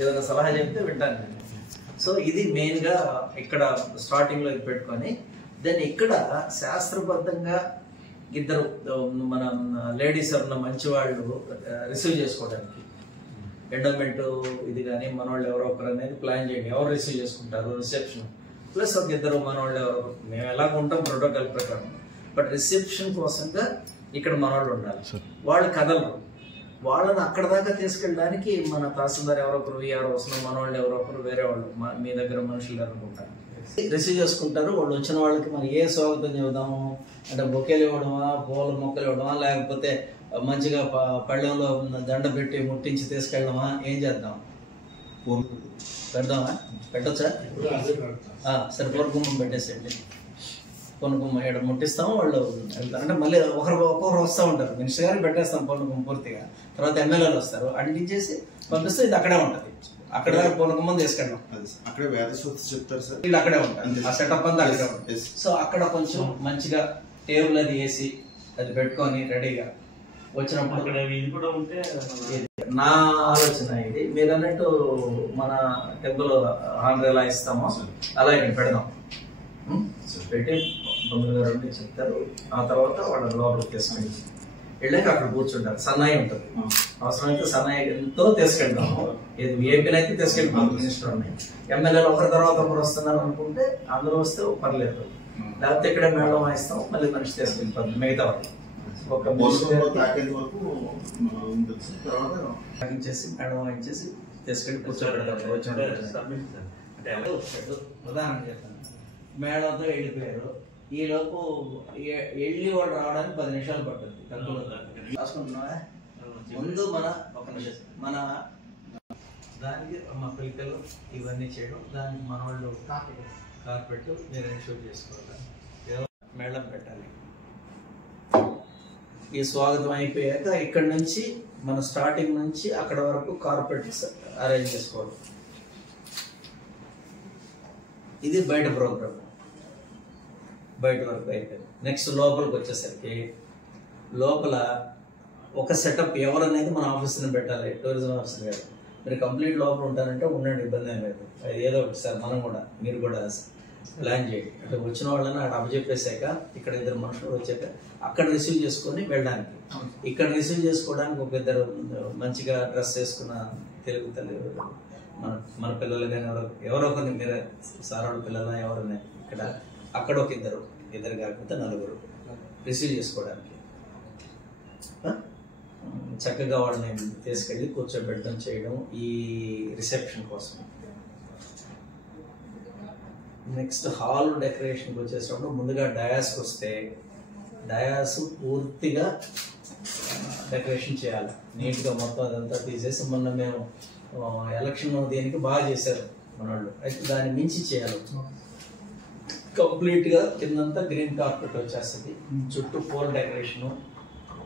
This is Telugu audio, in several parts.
ఏదైనా సలహా చెప్తే వింటాను నేను. సో ఇది మెయిన్గా ఇక్కడ స్టార్టింగ్లో పెట్టుకొని దెన్ ఇక్కడ శాస్త్రబద్ధంగా ఇద్దరు మన లేడీస్ ఎవరన్నా మంచి వాళ్ళు రిసీవ్ చేసుకోవడానికి ఎండోమెంట్ ఇది కానీ మనవాళ్ళు ఎవరో ఒకరు అనేది ప్లాన్ చేయండి. ఎవరు రిసీవ్ చేసుకుంటారు రిసెప్షన్ ప్లస్ ఒక ఇద్దరు మనవాళ్ళు ఎవరో, మేము ఎలాగ ఉంటాం ప్రోటోకాల్ ప్రకారం, బట్ రిసెప్షన్ కోసంగా ఇక్కడ మనవాళ్ళు ఉండాలి. వాళ్ళు కదలరు, వాళ్ళని అక్కడ దాకా తీసుకెళ్ళడానికి మన తహసీల్దార్ ఎవరో ఒకరు వీఆర్ వస్తున్నారు, మనవాళ్ళు ఎవరో ఒకరు వేరే వాళ్ళు మీ దగ్గర మనుషులు అనుకుంటారు రిసీవ్ చేసుకుంటారు. వాళ్ళు వచ్చిన వాళ్ళకి మనం ఏ స్వాగతం చెబుదాము అంటే బొకేలు ఇవ్వడమా, పూల మొక్కలు ఇవ్వడమా, లేకపోతే మంచిగా పళ్ళెంలో దండ పెట్టి ముట్టించి తీసుకెళ్ళడమా, ఏం చేద్దాం? పెడదామా? పెట్టచ్చా? సరే పూర్వకుమ్మం పెట్టేసేయండి. పూర్వకుమ్మం ఇక్కడ ముట్టిస్తాము, వాళ్ళు వెళ్తారు. అంటే మళ్ళీ ఒక్కొక్కరు వస్తూ ఉంటారు. మినిస్టర్ గారికి పెట్టేస్తాం పూర్వకుమ్మం పూర్తిగా, తర్వాత ఎమ్మెల్యేలు వస్తారు, అంటించేసి పంపిస్తే ఇది అక్కడే ఉంటుంది. అక్కడ పూర్వకుమ్మం తీసుకెళ్ళాం, అక్కడే చెప్తారు సార్, వీళ్ళు అక్కడే ఉంటారు. ఆ సెటప్ అంతా అక్కడే ఉంటుంది. సో అక్కడ కొంచెం మంచిగా టేబుల్ అది వేసి అది పెట్టుకొని రెడీగా వచ్చినప్పుడు నా ఆలోచన ఇది. మీరు అన్నట్టు మన టెంపుల్ హాండ్ర ఎలా ఇస్తామో అలా ఇక్కడ పెడదాం. పెట్టి తొమ్మిది గారు చెప్తారు, ఆ తర్వాత వాళ్ళ లోపలికి తీసుకెళ్ళి వెళ్ళాక అక్కడ కూర్చుంటారు. సన్నాయి ఉంటుంది, అవసరమైతే సన్నాయితో తీసుకెళ్తాము. ఏది విఐపీలు అయితే తీసుకెళ్ళిపోతాం. మినిస్టర్ ఉన్నాయి, ఎమ్మెల్యేలు ఒకరి తర్వాత ఒకరు వస్తున్నారు అనుకుంటే అందరూ వస్తే పర్లేదు, లేకపోతే ఇక్కడే మేళం వాయిస్తాం, మళ్ళీ మనిషి తీసుకెళ్ళిపోతాం. మిగతా వాళ్ళు ఒక చేసి మేడం వాయించేసి తీసుకెళ్ళి కూర్చోబెడతారు. ఉదాహరణ చెప్తాను, మేడంతో వెళ్ళిపోయారు, ఈ లోపు వెళ్ళి వాడు రావడానికి 10 నిమిషాలు పడుతుంది. రాసుకుంటున్నావా? ముందు మన దానికి మా పిల్లలు ఇవన్నీ చేయడం, దానికి మన వాళ్ళు కార్పెట్ మీరు ఇన్షూర్ చేసుకోవాలి, మేళం పెట్టాలి. ఈ స్వాగతం అయిపోయాక ఇక్కడ నుంచి మన స్టార్టింగ్ నుంచి అక్కడ వరకు కార్పెట్స్ అరేంజ్ చేసుకోవాలి. ఇది బయట ప్రోగ్రామ్, బయట వరకు అయిపోయింది. నెక్స్ట్ లోపలికి వచ్చేసరికి లోపల ఒక సెటప్ ఎవరనేది మన ఆఫీస్ని పెట్టాలి. టూరిజం ఆఫీసర్ గారు మీరు కంప్లీట్ లోపల ఉంటారంటే ఉండండి, ఇబ్బంది ఏం లేదు. ఏదో ఒకటి సార్ మనం కూడా మీరు కూడా ప్లాన్ చేయండి. అంటే వచ్చిన వాళ్ళని అక్కడ అప్పచెప్పేసాక ఇక్కడ ఇద్దరు మనుషులు వచ్చాక అక్కడ రిసీవ్ చేసుకొని వెళ్ళడానికి, ఇక్కడ రిసీవ్ చేసుకోవడానికి ఒక ఇద్దరు మంచిగా డ్రెస్ వేసుకున్న తెలుగు తల్లి మన పిల్లలు కానీ ఎవరో కొన్ని మీరు సారాడు పిల్లల ఎవరైనా ఇక్కడ అక్కడ ఒక ఇద్దరు కాకపోతే 4 రిసీవ్ చేసుకోవడానికి చక్కగా వాళ్ళని తీసుకెళ్ళి కూర్చోబెట్టడం చేయడం ఈ రిసెప్షన్ కోసం. నెక్స్ట్ హాల్ డెకరేషన్కి వచ్చేసినప్పుడు ముందుగా డయాస్కి వస్తే డయాస్ పూర్తిగా డెకరేషన్ చేయాలి నీట్గా, మొత్తం అదంతా తీసేసి. మొన్న మేము ఎలక్షన్ దీనికి బాగా చేశారు మన వాళ్ళు, అయితే దాన్ని మించి చేయాలి. కంప్లీట్గా కిందంతా గ్రీన్ కార్పెట్ వచ్చేస్తుంది, చుట్టూ పూల డెకరేషను,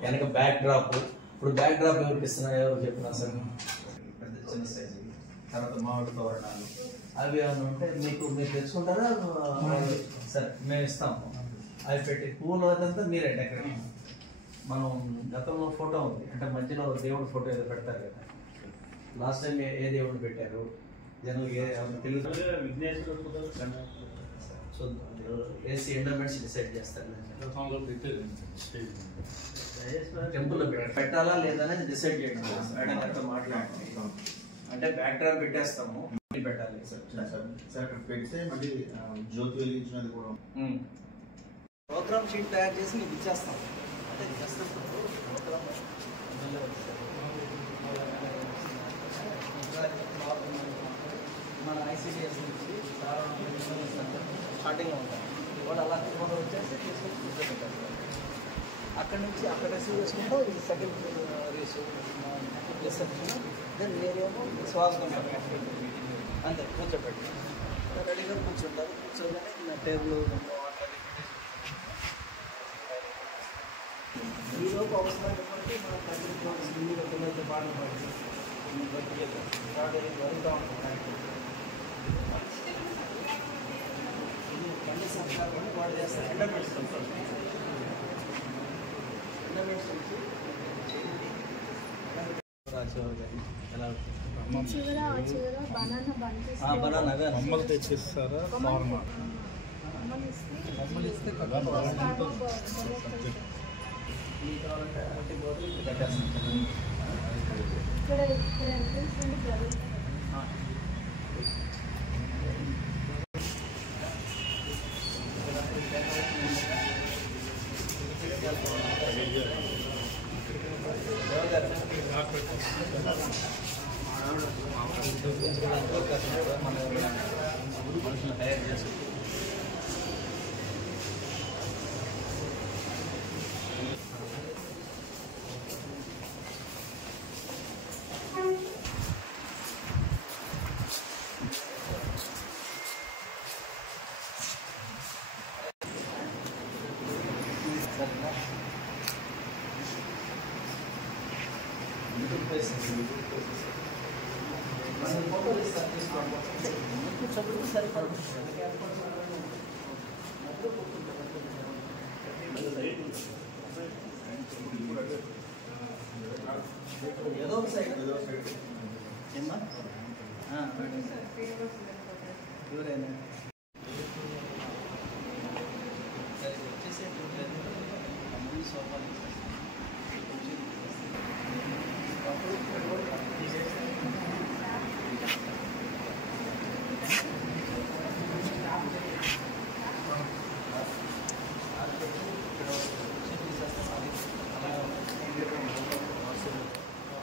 వెనక బ్యాక్ డ్రాప్. ఇప్పుడు బ్యాక్ డ్రాప్ ఎవరికి ఇస్తున్నారు, ఎవరు చెప్పినా సార్? పెద్ద చిన్న సైజు, తర్వాత మామిడి తోరణాలు అవి ఏమైనా ఉంటే మీరు తెచ్చుకుంటారా? సరే మేము ఇస్తాము. అవి పెట్టి పూలు అదంతా మీరే డెకరేషన్. మనం గతంలో ఫోటో ఉంది అంటే మధ్యలో దేవుడి ఫోటో ఏదో పెడతారు కదా, లాస్ట్ టైం ఏ దేవుడు పెట్టారు జనం Telugu so AC endowments decide చేస్తారు. టెంపుల్లో పెట్టాలా లేదా అనేది డిసైడ్ చేయండి. మేడం గారితో మాట్లాడండి. అంటే బ్యాక్ డ్రాప్ పెట్టేస్తాము, పెట్టాలి సార్ అక్కడ పెడితే మళ్ళీ జ్యోతి వెలిగించినది కూడా ప్రోగ్రామ్ షీట్ తయారు చేసి మీకు ఇచ్చేస్తాం. అంటే మన ఐసీడీఎస్ నుంచి స్టార్టింగ్లో ఉంటాం, వాళ్ళు అలా వచ్చేసి తీసుకొని కూర్చోబెట్టారు. అక్కడ నుంచి అక్కడ రిసీవ్ చేసుకుంటూ ఇది సెకండ్ రిసెప్షన్, దెన్ వేరేమో స్వాగతం అంతే కూర్చోబెట్టి రెడీగా కూర్చుంటారు. కూర్చోగానే టేబుల్ ఈలోపు అవసరమైనటువంటి మన తల్లి పిల్లలతో పాటలు పాడుతూ వెళ్తూ ఉంటాం. ఇది కన్నీ సంస్కారం వాడు చేస్తారు. ఎండమెంట్స్ రాజు గారి ఎలా బొమ్మలు తెచ్చిస్తారా ఫార్మర్ బొమ్మలు ఇస్తే మనుషులు తయారు చేసి ఏదో ఒక సైడ్ ఏమ్మా ఎవరైనా సరే వచ్చేసే సోఫాలు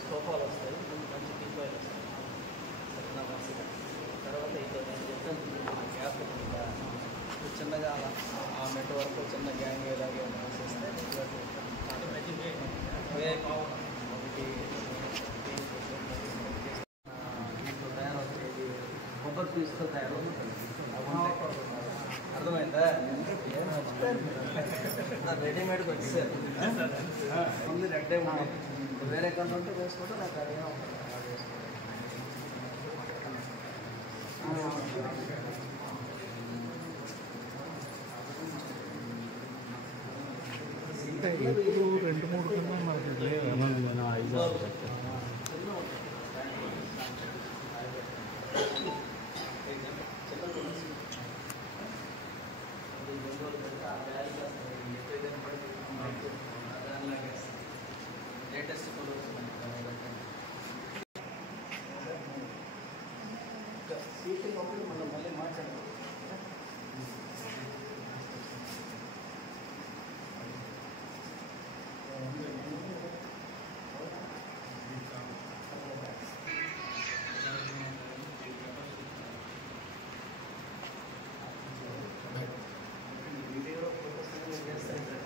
సోఫాలు వస్తాయి, మంచి టీపాయిలు వస్తాయి, తర్వాత ఇట్లా నేను చెప్తాను గ్యాప్ ఉంటుందా చిన్నగా ఆ మెట్ వరకు చిన్న గ్యాంగ్ ఇలాగే వేసేస్తే ఒకటి తయారవుతుంది, కొబ్బరి పీస్తో తయారవుతుంది. అర్థమైందా? రెడీమేడ్కి వచ్చేసారు, ఓన్లీ రెడ్ ఏమో వేరే కన్నా ఉంటే వేసుకుంటే నాకు అదేమో ఇంకా ఎప్పుడు 2-3 కన్నా నాకు లేదు. లేటెస్ట్ సీటింగ్ అప్పుడు మనం మళ్ళీ మాట్లాడాలి. వీడియో ఫోటోస్ చేస్తాయి సార్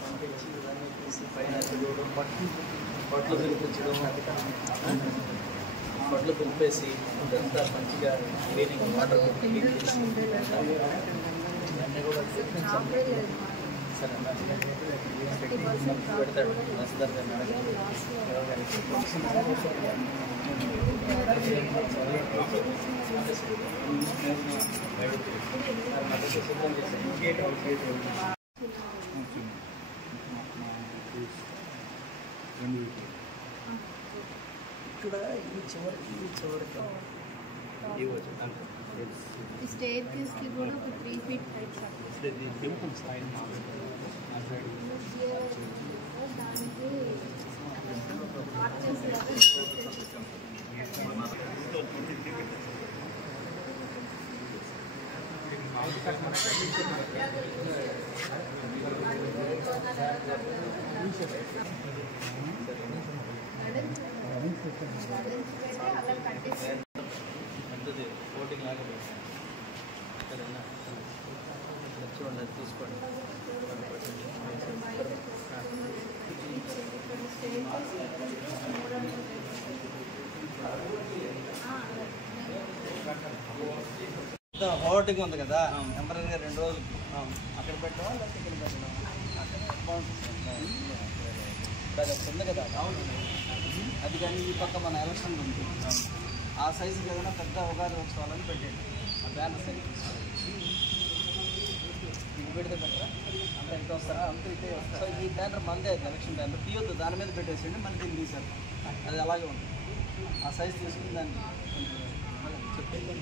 పంపించి ఇవన్నీ తీసి పైన బట్టలు పిలిపించడం, బట్టలు పిలిపేసి ఇదంతా మంచిగా క్లీనింగ్ వాటర్ క్లీన్ చేసి ఇవన్నీ కూడా సరే పెడతాడు వస్తారు ఇక్కడ ఈ చివరికి స్టేర్ కేస్కి కూడా ఒక 3 feet హైట్ టెంపుల్ సైడ్ దానికి ఆర్చెస్ లాగా అలా కట్టేసి పెద్దది బోటింగ్ లాగా పెట్టాను సరేనా, చూడండి అది తీసుకోండి. బోటింగ్ ఉంది కదా టెంపరీగా 2 రోజులు అక్కడ పెట్టడం లేకపోతే ఇక్కడ పెట్టడం అక్కడ బాగుంటుంది. ఇప్పుడు అది ఒకటి ఉంది కదా అది, కానీ ఈ పక్క మన ఎలక్షన్ ఉంది ఆ సైజుకి ఏదైనా పెద్ద ఉగాది ఉత్సవాలని పెట్టండి. ఆ బ్యానర్ సైజ్ ఇది పెడితే పెట్టరా అంతా ఇటే వస్తారా? అంతా ఇటే వస్తారు. సో ఈ బ్యానర్ మందే అయితే ఎలక్షన్ బ్యానర్ తీయొద్దు, దాని మీద పెట్టేసేయండి, మళ్ళీ దీన్ని తీసారు. అది అలాగే ఉంది. ఆ సైజ్ తీసుకుని దాన్ని చెప్పండి.